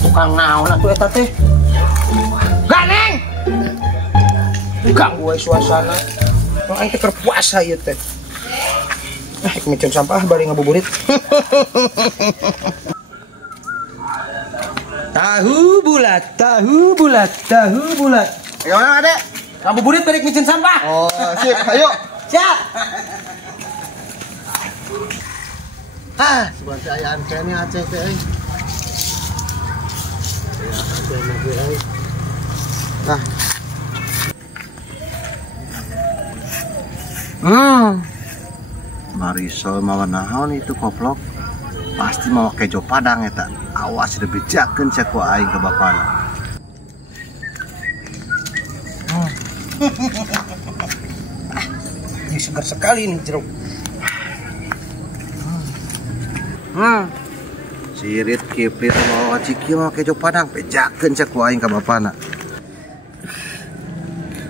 Tukang naon atuh eta teh? Ganeng. Ganggu we suasana. Aing teh keur puasa ieu teh. Micen sampah bari ngabuburit. Tahu bulat, tahu bulat, tahu bulat. Ayo mana Adek? Ngabuburit bari micen sampah. Oh, sip. Ayo. Siap. Sebenarnya saya antene Aceh teh. Marisol mawa naon itu koplok. Pasti mawa kejo padang eta. Awas lebih jakeun cek ku aing ke bapana. Ini segar sekali nih jeruk. Sirit Kipli sama Ciki mah kejo padang pejakeun cek ku aing ka bapana.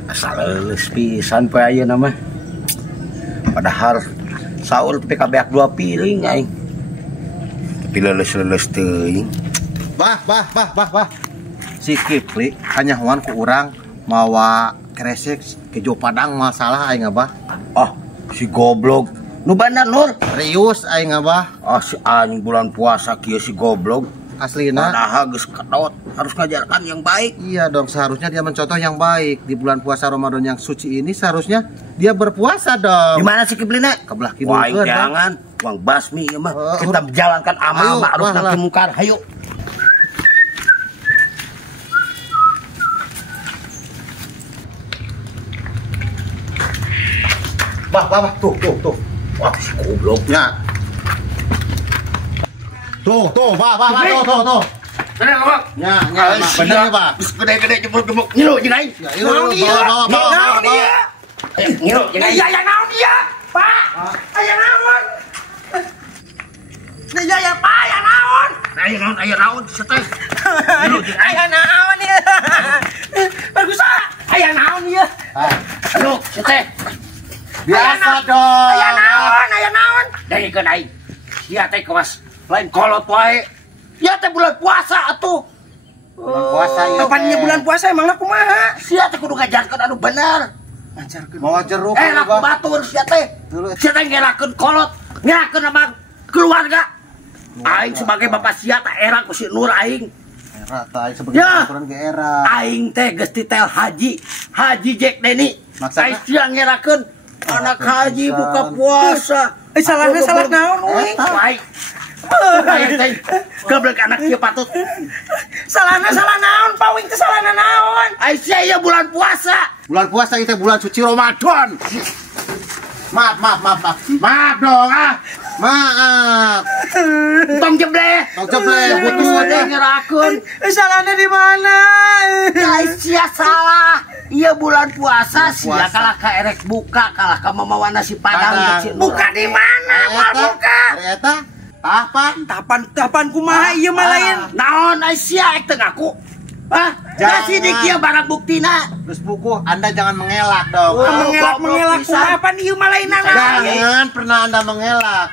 Asal leuleus pisan poe ayeuna mah. Padahal saur teh kabeak 2 piring aing. Tapi leuleus teuing. Bah. Si Kipli kanyahoan ku urang mawa kresek kejo padang masalah aing abah. Ah, si goblok. Nu bener Nur. Serius aing abah. Ah, si anjing bulan puasa kieu si goblok. Aslina. Padahal geus kedot, harus ngajarkan yang baik. Iya dong, seharusnya dia mencontoh yang baik. Di bulan puasa Ramadan yang suci ini seharusnya dia berpuasa dong. Di mana si Kiplina? Kebelah kidul. Wah, jangan. Uang basmi ya mah. Kita menjalankan amal ma'ruf nahi munkar. Hayo. Bah, tuh. Wah, si gobloknya. Tuh, bah, tuh. Bener, Bang. Nya, bener ya, Pak. Gede-gede jebuk-jebuk. Ngilu jeung aing. Bawa. Naon dia? Ngilu jeung aing. Ya naon dia? Pak. Aya naon? Ya Pak, aya naon? Aya naon seteh. Ngilu jeung aing. Aya naon ieu? Bagus aya naon ieu? Aduh, seteh. Biasa dong. Aya naon? Dengikeun aing. Sia teh kewas lain kolot wae. Ya teh bulan puasa atuh. Bulan puasa ya. Kapannya bulan puasa emangna kumaha? Sia teh kudu ngajarkeun anu bener. Ngajarkeun. Mawa jeruk. Laku batur sia teh. Sia teh ngerakeun kolot, ngerakeun sama keluarga. Aing sebagai bapak sia teh era ku si Nur aing. Era teh sebagai aturan ge era. Aing teh geus titel Haji Jack Denny. Aing sia ngerakeun anak haji buka puasa. Salah naon uing? Baik. Aing teh goblok anak ieu patut. Salah naon, Pawing teh salahna naon? Aing sia ieu bulan puasa. Bulan puasa itu bulan suci Ramadan. Maaf dong ah. Maaf. Tong jebleh. Butuh teh ngerakeun. Salahna di mana? Aing sia salah. Iya bulan puasa sia kalah ka erek buka kalah ka mamawa nasi padang. Buka di mana? Moal buka. Eta Tapan kumaha ieu mah lain. Naon ai sia ek teu ngaku. Kasih di kieu barang buktina. Terus buku, Anda jangan mengelak dong. Mengelak kumaha pan ieu mah lain naon? Jangan pernah Anda mengelak.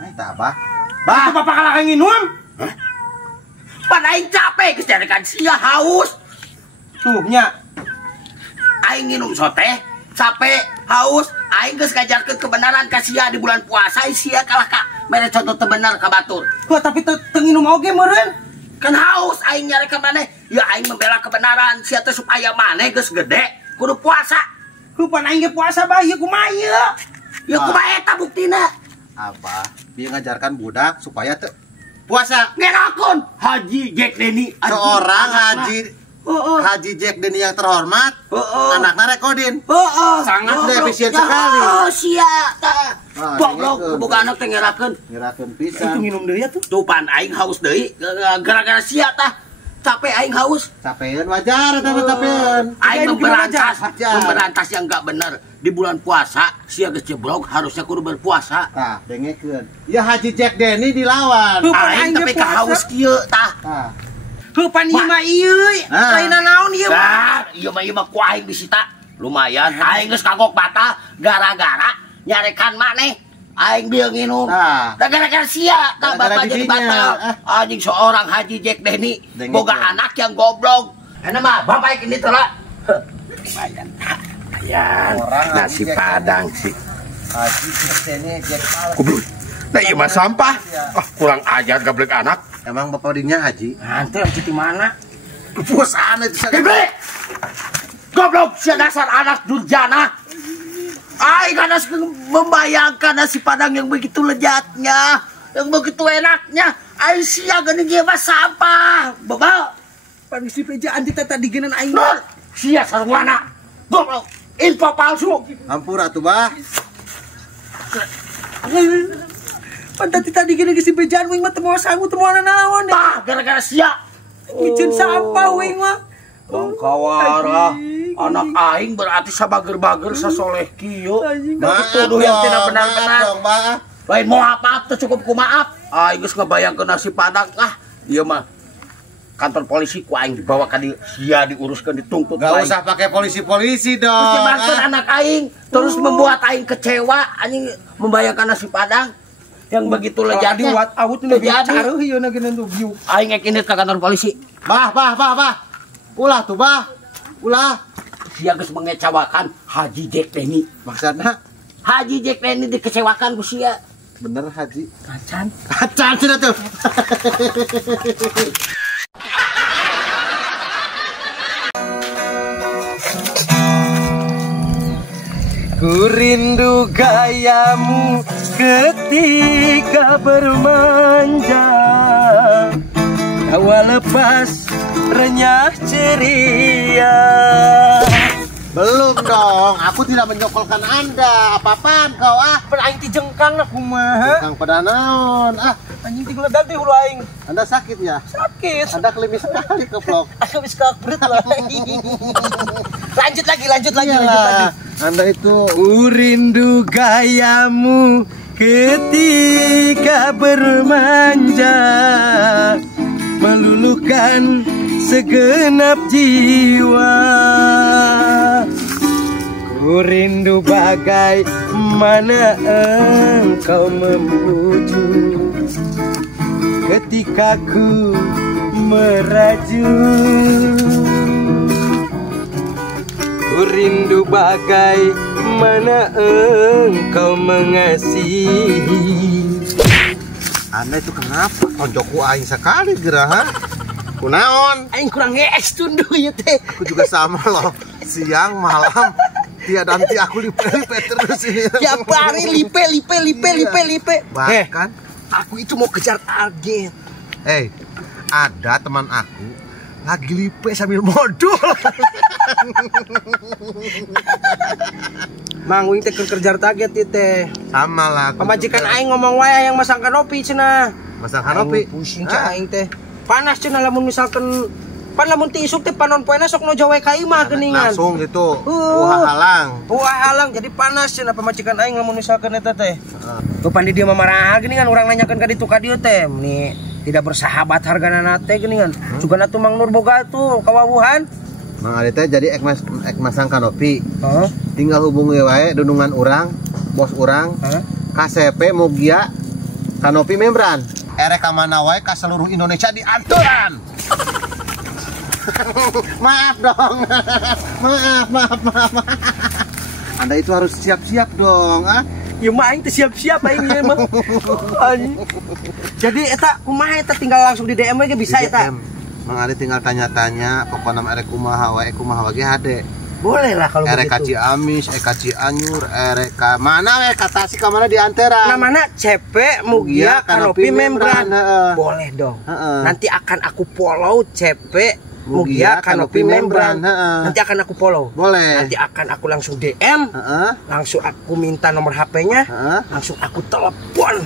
Eta apa? Bah, Bapak kalah nginum. Pan aing capek geus jarekan sia haus. Tuh nya. Aing nginum soteh, capek, haus, aing geus ngajarkeun kebenaran ka sia di bulan puasa sia kalah ka mere contoh teu bener ka batur. Wah, tapi teu nginum oge meureun. Kan haus aing nyari ka maneh. Ya aing membela kebenaran sia teh supaya maneh geus gede kudu puasa. Pan aing ge puasa bae ieu kumaha ieu? Ya kumaha eta buktina? Apa? Dia ngajarkan budak supaya puasa. Ngerakon Haji Jack Denny. Seorang Haji Jack Denny yang terhormat. Anaknya rekodin. Sangat efisien sekali. Sia tah. Goblok buka anak teh ngerakeun. Ngerakeun pisan. Itu minum deui atuh. Tuh pan aing haus deui gara-gara sia tah. capek aing haus. Capean wajar eta capean. Aing memberantas yang enggak benar. Di bulan puasa sia geus jeblok harusnya kudu berpuasa. Tah, dengekeun. Ya Haji Jack Denny dilawan. Aing tapi ka haus kieu tah. Tah. Heupan ieu mah ieu. Lain naon ieu mah. Ieu mah ku aing disita. Lumayan aing geus kagok bata gara-gara nyarekan maneh. Aing bieu nginum. Gara-gara sia tah bapak jadi batal. Anjing seorang Haji Jack Denny boga anak yang goblok. Enak mah bapak ini teh lah. Lumayan. Ya, nasi padang sih. Haji Jack Denny Jack Pal. Kublur. Nah, ieu mah sampah. Kurang ajar gablek anak. Emang bapak dinya Haji? Nanti Haji di mana? Kepuasaan itu saya. Geblek. Goblok sia dasar anak durjana. Aing kan membayangkan nasi padang yang begitu lezatnya, yang begitu enaknya. Aing sia geuning ieu mah sampah. Bebal. Pangisi pejaan kita tadi geunan aing. Nur, sia sarwana. Goblok. Info palsu. Ampura tuh, Bah. Pantat tadi geunan geus pejaan wing mah teu moal sangu teu moal naon. Tah, gara-gara sia. Micin sampah wing mah. Kawara anak aing berarti sabager-bager sasoleh kieu. Maaf Tuduh yang tidak benar dong, Bah. Lain mau apa teh cukup ku maaf. Aing geus ngabayangkeun nasi padang ieu mah kantor polisi ku aing dibawa ka dieu sia diuruskeun dituntut. Gak usah pakai polisi-polisi dong. Terus dibantu anak aing terus membuat aing kecewa anjing membayangkan nasi padang yang begitu lezatnya. Jadi wat out nu careuh ieu na geunan tuh view. Aing ngek ka kantor polisi. Bah. Ulah tuh, Bah. Ulah. Sia geus mengecewakan Haji Jack Denny. Maksudna Haji Jack Denny dikecewakan ku sia. bener Haji. Kacan Sudah tuh. Ku rindu gayamu ketika bermanja, tawa lepas renyah ceria. Belum dong, aku tidak menyokolkan Anda. Apa-apaan kau Aing ti jengkang aku mah. Kang pada naon Anjing ti geledak di hulu aing. Anda sakit ya? Sakit. Anda klimis sekali keplok. Aku wis kakbrut lah. Lanjut lagi. Iyalah, Anda itu Rindu gayamu ketika bermanja, meluluhkan segenap jiwa. Ku rindu bagaimana engkau memuju ketika ku merajut. Ku rindu bagaimana engkau mengasihi. Anda itu kenapa? Tonjokku aing sekali geraha. Kunaon? Aing kurang ngees tundu ya teh. Aku juga sama loh. Siang malam tiada nanti aku lipe terus ini. Tiap hari lipe. Bahkan Aku itu mau kejar target. ada teman aku lagi lipe sambil modul. Mangwing teh kejar target itu teh. Sama lah. Pamajikan aing ngomong wae yang masang kanopi cenah. Masang kanopi. Pusing cah aing teh. Panas cenah lamun misalkan lamun ti isuk teh panon poena sok no jawa ka imah geuningan. Langsung gitu. Halang. Halang jadi panas cenah pamajikan aing lamun misalkan eta teh. Tuh pandi dia marah geuningan urang nanyakeun ka ditu ka dieu teh. Nih tidak bersahabat hargana teh geuningan. Juga atuh Mang Nur boga tuh kawawuhan. Mang Ari teh jadi ek masang kanopi. Tinggal hubungi wae dudungan urang, bos urang. KCP Mugia kanopi membran. Erek ka mana wae ka seluruh Indonesia dianturan. Maaf dong. Maaf. Anda itu harus siap-siap dong, Ya mah aing teh siap-siap aing ieu mah. Jadi eta kumaha eta tinggal langsung di DM aja bisa eta. Mang Ari tinggal tanya-tanya pokoknya erek kumaha ge hade. Boleh lah kalau begitu. Erek Ciamis, Cianjur, erek mana ka Tasik ka mana dianteran. Namanya CP Mugia Kanopi Membran. Boleh dong. Nanti akan aku follow CP Mugia Kanopi Membran. Nanti akan aku follow. Boleh. Nanti akan aku langsung DM. Langsung aku minta nomor HP-nya. Langsung aku telepon.